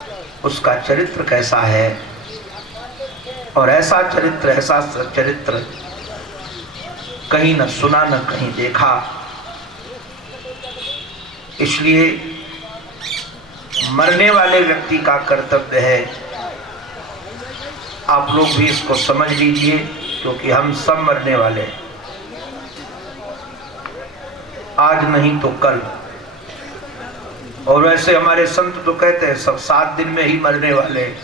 उसका चरित्र कैसा है, और ऐसा चरित्र कहीं न सुना न कहीं देखा। इसलिए मरने वाले व्यक्ति का कर्तव्य है, आप लोग भी इसको समझ लीजिए, क्योंकि हम सब मरने वाले हैं, आज नहीं तो कल। और वैसे हमारे संत तो कहते हैं सब 7 दिन में ही मरने वाले हैं।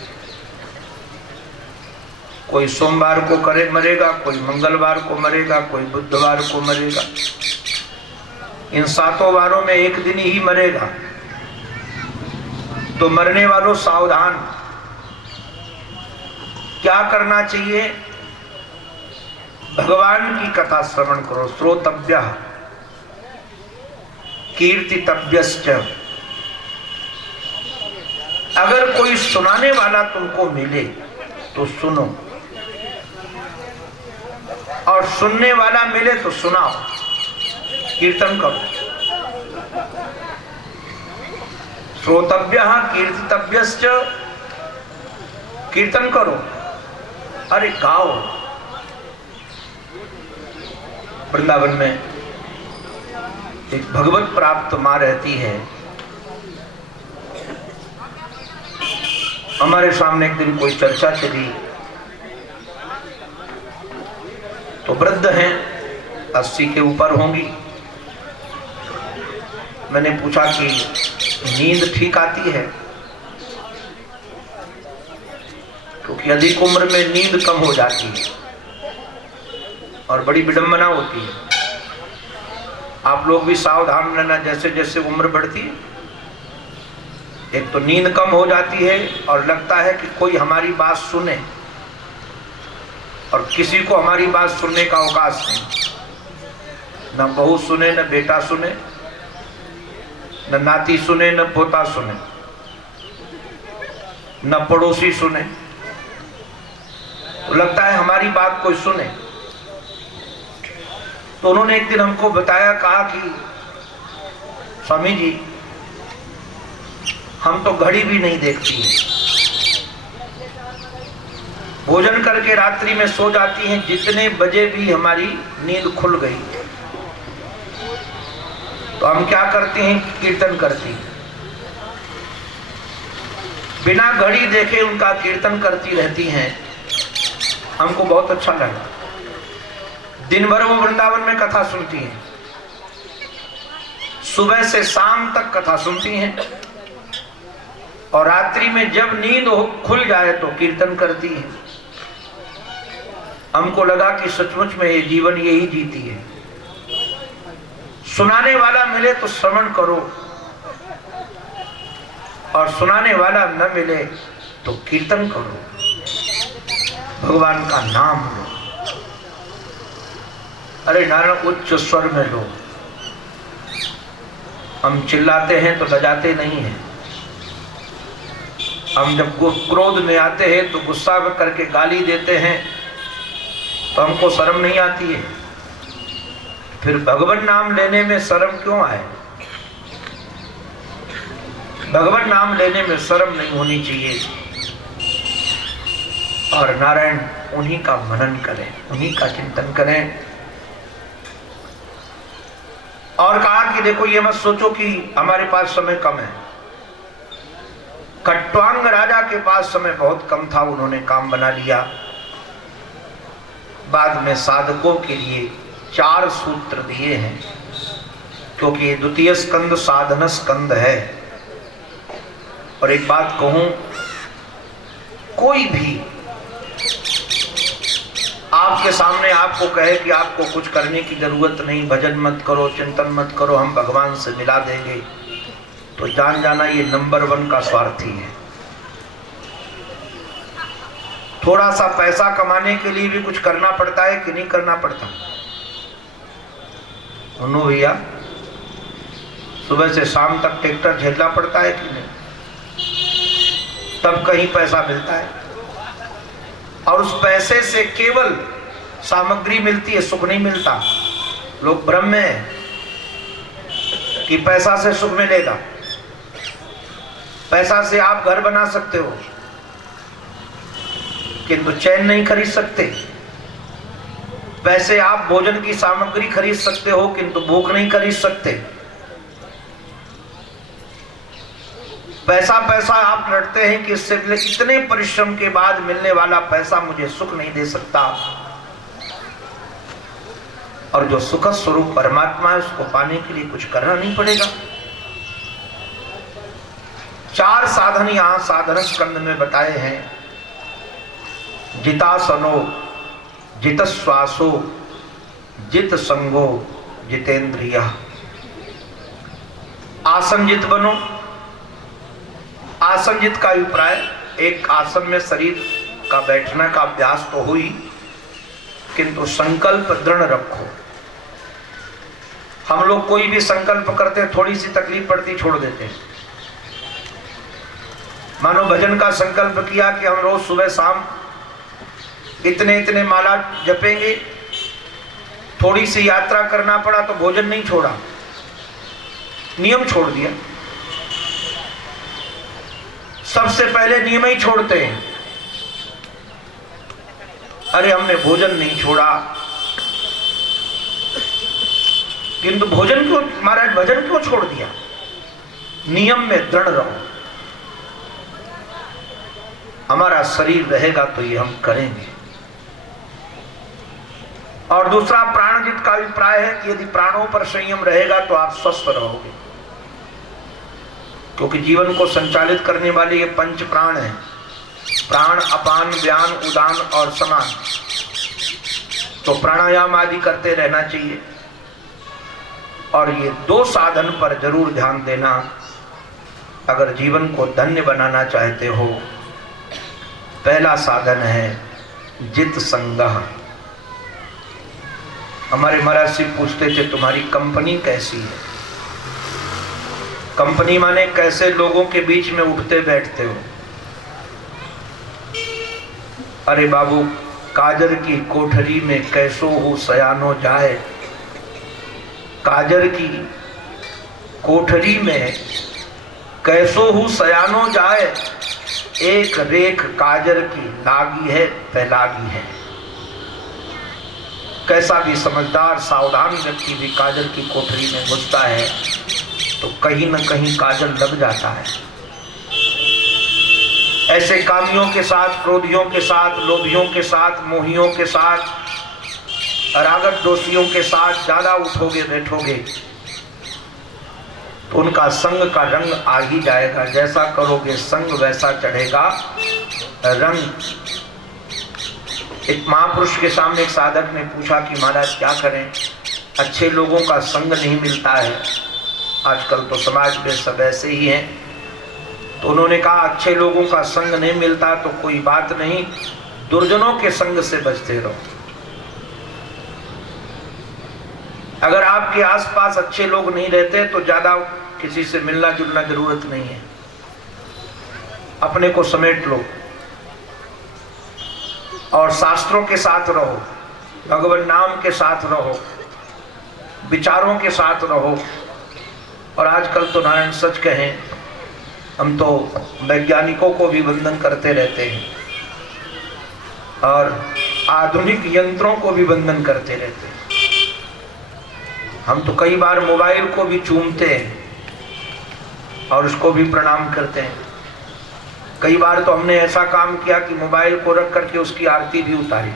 कोई सोमवार को मरेगा, कोई मंगलवार को मरेगा, कोई बुधवार को मरेगा। इन 7 वारों में एक दिन ही मरेगा। तो मरने वालों सावधान, क्या करना चाहिए? भगवान की कथा श्रवण करो। श्रोतव्यः कीर्तितव्यश्च। अगर कोई सुनाने वाला तुमको मिले तो सुनो, और सुनने वाला मिले तो सुनाओ, कीर्तन करो। श्रोतव्यः कीर्तितव्यश्च, कीर्तन करो, अरे गाओ। वृंदावन में एक भगवत प्राप्त मां रहती है। हमारे सामने एक दिन कोई चर्चा चली, तो वृद्ध हैं, 80 के ऊपर होंगी। मैंने पूछा कि नींद ठीक आती है? क्योंकि अधिक उम्र में नींद कम हो जाती है और बड़ी विडंबना होती है। आप लोग भी सावधान रहना, जैसे जैसे उम्र बढ़ती है, एक तो नींद कम हो जाती है और लगता है कि कोई हमारी बात सुने, और किसी को हमारी बात सुनने का अवकाश नहीं। न बहू सुने, न बेटा सुने, न नाती सुने, न पोता सुने, न पड़ोसी सुने। तो लगता है हमारी बात कोई सुने। तो उन्होंने एक दिन हमको बताया, कहा कि स्वामी जी, हम तो घड़ी भी नहीं देखती हैं, भोजन करके रात्रि में सो जाती हैं, जितने बजे भी हमारी नींद खुल गई तो हम क्या करते हैं, कीर्तन करती हैं। बिना घड़ी देखे उनका कीर्तन करती रहती हैं। हमको बहुत अच्छा लगा। दिन भर वो वृंदावन में कथा सुनती हैं, सुबह से शाम तक कथा सुनती हैं, और रात्रि में जब नींद खुल जाए तो कीर्तन करती हैं। हमको लगा कि सचमुच में ये जीवन यही जीती है। सुनाने वाला मिले तो श्रवण करो, और सुनाने वाला न मिले तो कीर्तन करो, भगवान का नाम लो। अरे नारायण उच्च स्वर में लो। हम चिल्लाते हैं तो लजाते नहीं हैं। हम जब क्रोध में आते हैं तो गुस्सा करके गाली देते हैं तो हमको शर्म नहीं आती है। फिर भगवान नाम लेने में शर्म क्यों आए? भगवान नाम लेने में शर्म नहीं होनी चाहिए। और नारायण उन्हीं का मनन करें, उन्हीं का चिंतन करें। और कहा कि देखो, ये मत सोचो कि हमारे पास समय कम है। खट्वांग राजा के पास समय बहुत कम था, उन्होंने काम बना लिया। बाद में साधकों के लिए 4 सूत्र दिए हैं, क्योंकि द्वितीय स्कंद साधन स्कंद है। और एक बात कहूं, कोई भी आपके सामने आपको कहे कि आपको कुछ करने की जरूरत नहीं, भजन मत करो, चिंतन मत करो, हम भगवान से मिला देंगे, तो जान जाना ये नंबर 1 का स्वार्थी है। थोड़ा सा पैसा कमाने के लिए भी कुछ करना पड़ता है कि नहीं करना पड़ता? उन्हों भैया, सुबह से शाम तक ट्रैक्टर झेलना पड़ता है कि नहीं? तब कहीं पैसा मिलता है, और उस पैसे से केवल सामग्री मिलती है, सुख नहीं मिलता। लोग भ्रम में है कि पैसा से सुख मिलेगा। पैसा से आप घर बना सकते हो किंतु चैन नहीं खरीद सकते। पैसे आप भोजन की सामग्री खरीद सकते हो किंतु भूख नहीं खरीद सकते। पैसा पैसा आप लड़ते हैं कि इससे इतने परिश्रम के बाद मिलने वाला पैसा मुझे सुख नहीं दे सकता, और जो सुख स्वरूप परमात्मा है उसको पाने के लिए कुछ करना नहीं पड़ेगा। 4 साधन यहां साधन स्कंद में बताए हैं। जितासनो, जित श्वासो, जित संगो, जितेंद्रिय। आसनजित बनो। आसनजित का अभिप्राय एक आसन में शरीर का बैठने का अभ्यास तो हुई किंतु संकल्प दृढ़ रखो। हम लोग कोई भी संकल्प करते हैं, थोड़ी सी तकलीफ पड़ती छोड़ देते हैं। मानो भजन का संकल्प किया कि हम रोज सुबह शाम इतने इतने माला जपेंगे, थोड़ी सी यात्रा करना पड़ा तो भोजन नहीं छोड़ा, नियम छोड़ दिया। सबसे पहले नियम ही छोड़ते हैं। अरे हमने भोजन नहीं छोड़ा, किंतु भोजन क्यों महाराज, भजन क्यों छोड़ दिया? नियम में दृढ़ रहो। हमारा शरीर रहेगा तो ये हम करेंगे। और दूसरा प्राणजित का अभिप्राय है कि यदि प्राणों पर संयम रहेगा तो आप स्वस्थ रहोगे, क्योंकि जीवन को संचालित करने वाले ये 5 प्राण हैं। प्राण, अपान, व्यान, उदान और समान। तो प्राणायाम आदि करते रहना चाहिए। और ये 2 साधन पर जरूर ध्यान देना अगर जीवन को धन्य बनाना चाहते हो। पहला साधन है जित संगह। हमारे महाराज जी पूछते थे तुम्हारी कंपनी कैसी है? कंपनी माने कैसे लोगों के बीच में उठते बैठते हो। अरे बाबू, काजर की कोठरी में कैसो हो सयानो जाए। काजर की कोठरी में कैसो हो सयानो जाए। एक रेख काजर की लागी है फैलागी है। कैसा भी समझदार सावधान व्यक्ति भी काजल की कोठरी में घुसता है तो कहीं न कहीं काजल लग जाता है। ऐसे कामियों के साथ, क्रोधियों के साथ, लोभियों के साथ, मोहियों के साथ, रागत दोषियों के साथ ज्यादा उठोगे बैठोगे तो उनका संग का रंग आ ही जाएगा। जैसा करोगे संग वैसा चढ़ेगा रंग। एक महापुरुष के सामने एक साधक ने पूछा कि महाराज क्या करें, अच्छे लोगों का संग नहीं मिलता है, आजकल तो समाज में सब ऐसे ही हैं। तो उन्होंने कहा अच्छे लोगों का संग नहीं मिलता तो कोई बात नहीं, दुर्जनों के संग से बचते रहो। अगर आपके आसपास अच्छे लोग नहीं रहते तो ज्यादा किसी से मिलना जुलना जरूरत नहीं है, अपने को समेट लो और शास्त्रों के साथ रहो, भगवान नाम के साथ रहो, विचारों के साथ रहो। और आजकल तो नारायण सच कहें, हम तो वैज्ञानिकों को भी वंदन करते रहते हैं और आधुनिक यंत्रों को भी वंदन करते रहते हैं। हम तो कई बार मोबाइल को भी चूमते हैं और उसको भी प्रणाम करते हैं। कई बार तो हमने ऐसा काम किया कि मोबाइल को रख करके उसकी आरती भी उतारी।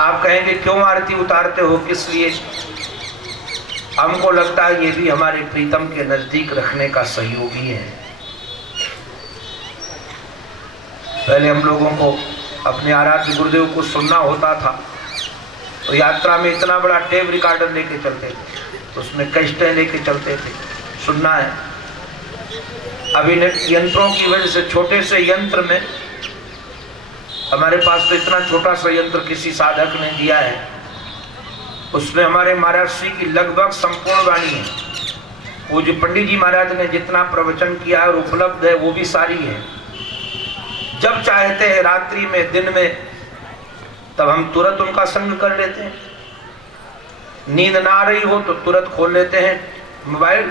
आप कहेंगे क्यों आरती उतारते हो, किस लिए? हमको लगता है ये भी हमारे प्रीतम के नजदीक रखने का सहयोगी है। पहले हम लोगों को अपने आराध्य गुरुदेव को सुनना होता था तो यात्रा में इतना बड़ा टेप रिकॉर्डर लेके चलते थे, तो उसमें कैसेटें लेके चलते थे, सुनना है। अभी यंत्रों की वजह से छोटे से यंत्र में, हमारे पास तो इतना छोटा सा यंत्र किसी साधक ने दिया है, उसमें हमारे महाराज श्री की लगभग संपूर्ण वाणी है। वो जो पंडित जी महाराज ने जितना प्रवचन किया और उपलब्ध है वो भी सारी है। जब चाहते हैं रात्रि में, दिन में, तब हम तुरंत उनका संग कर लेते हैं। नींद ना आ रही हो तो तुरंत खोल लेते हैं मोबाइल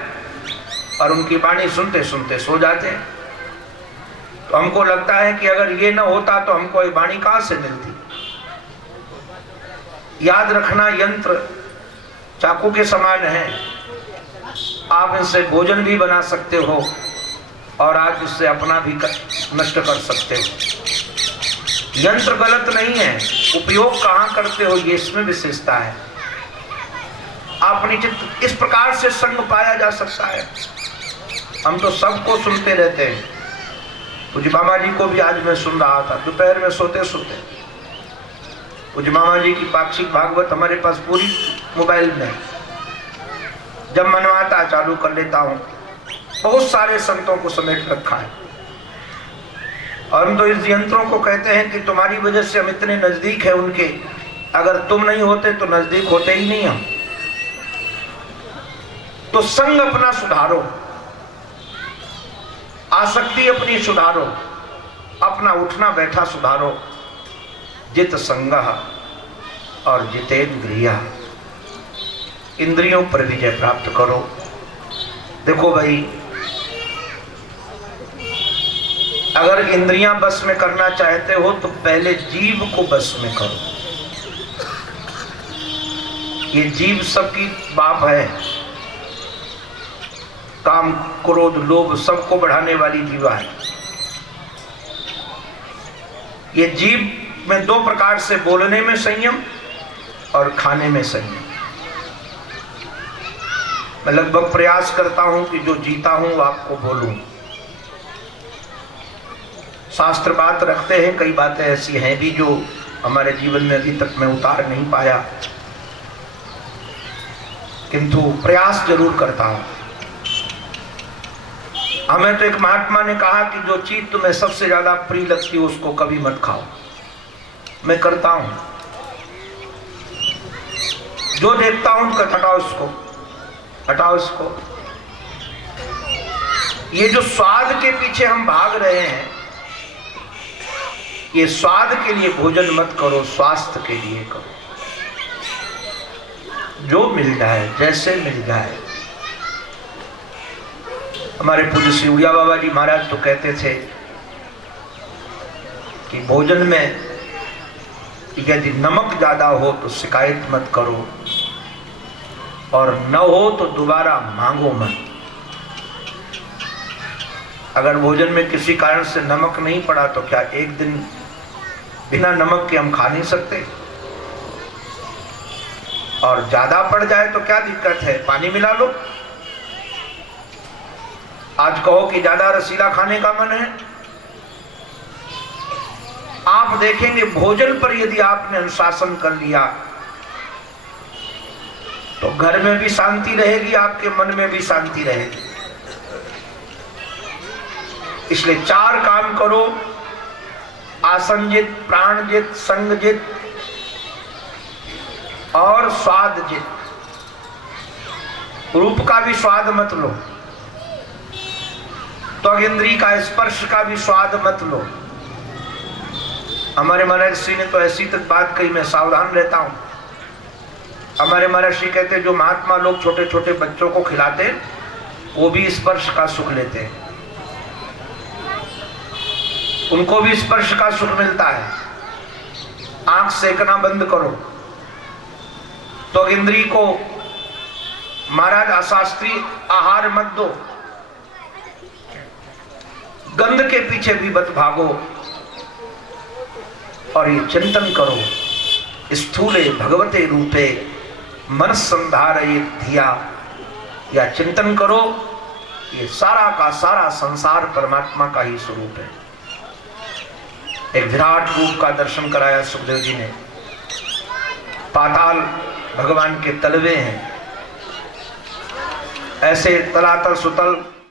और उनकी वाणी सुनते सुनते सो जाते हैं। तो हमको लगता है कि अगर ये ना होता तो हमको ये वाणी कहां से मिलती। याद रखना, यंत्र चाकू के समान है, आप इनसे भोजन भी बना सकते हो और आप इससे अपना भी नष्ट कर सकते हो। यंत्र गलत नहीं है, उपयोग कहां करते हो ये इसमें विशेषता है। आप निश्चित इस प्रकार से संग पाया जा सकता है। हम तो सबको सुनते रहते हैं। पूज्य मामा जी को भी आज मैं सुन रहा था दोपहर में सोते सोते। पूज्य मामा जी की पाक्षिक भागवत हमारे पास पूरी मोबाइल में, जब मन आता चालू कर लेता हूँ। बहुत सारे संतों को समेट रखा है और हम तो इस यंत्रों को कहते हैं कि तुम्हारी वजह से हम इतने नजदीक है उनके, अगर तुम नहीं होते तो नजदीक होते ही नहीं हम। तो संग अपना सुधारो, आसक्ति अपनी सुधारो, अपना उठना बैठा सुधारो। जित संगः और जितेंद्रिया, इंद्रियों पर विजय प्राप्त करो। देखो भाई, अगर इंद्रियां बस में करना चाहते हो तो पहले जीव को बस में करो। ये जीव सबकी बाप है, काम क्रोध लोभ सबको बढ़ाने वाली जीवा है। ये जीव में दो प्रकार से, बोलने में संयम और खाने में संयम। मैं लगभग प्रयास करता हूं कि जो जीता हूं वो आपको बोलूं। शास्त्र बात रखते हैं, कई बातें ऐसी हैं भी जो हमारे जीवन में अभी तक मैं उतार नहीं पाया, किंतु प्रयास जरूर करता हूं। हमें तो एक महात्मा ने कहा कि जो चीज तुम्हें सबसे ज्यादा प्रिय लगती है उसको कभी मत खाओ। मैं करता हूं, जो देखता हूं तो हटाओ इसको, हटाओ इसको। ये जो स्वाद के पीछे हम भाग रहे हैं, ये स्वाद के लिए भोजन मत करो, स्वास्थ्य के लिए करो। जो मिल जाए, जैसे मिल जाए। हमारे पूज्य श्री उड़िया बाबा जी महाराज तो कहते थे कि भोजन में यदि नमक ज्यादा हो तो शिकायत मत करो और न हो तो दोबारा मांगो मत। अगर भोजन में किसी कारण से नमक नहीं पड़ा तो क्या एक दिन बिना नमक के हम खा नहीं सकते? और ज्यादा पड़ जाए तो क्या दिक्कत है, पानी मिला लो। आज कहो कि ज्यादा रसीला खाने का मन है, आप देखेंगे भोजन पर यदि आपने अनुशासन कर लिया तो घर में भी शांति रहेगी, आपके मन में भी शांति रहेगी। इसलिए 4 काम करो, आसनजित, प्राणजित, संगजित और स्वादजित। रूप का भी स्वाद मत लो, त्वग इंद्री का, स्पर्श का भी स्वाद मत लो। हमारे महर्षि ने तो ऐसी तक बात कही, मैं सावधान रहता हूं। हमारे महर्षि कहते जो महात्मा लोग छोटे छोटे बच्चों को खिलाते वो भी स्पर्श का सुख लेते हैं, उनको भी स्पर्श का सुख मिलता है। आंख सेकना बंद करो, तो इंद्री को महाराज अशास्त्रीय आहार मत दो, गंध के पीछे भी मत भागो और ये चिंतन करो, स्थूले भगवते रूपे मन संधारये धिया। या चिंतन करो, ये सारा का सारा संसार परमात्मा का ही स्वरूप है। एक विराट रूप का दर्शन कराया सुखदेव जी ने। पाताल भगवान के तलवे हैं, ऐसे तलातल सुतल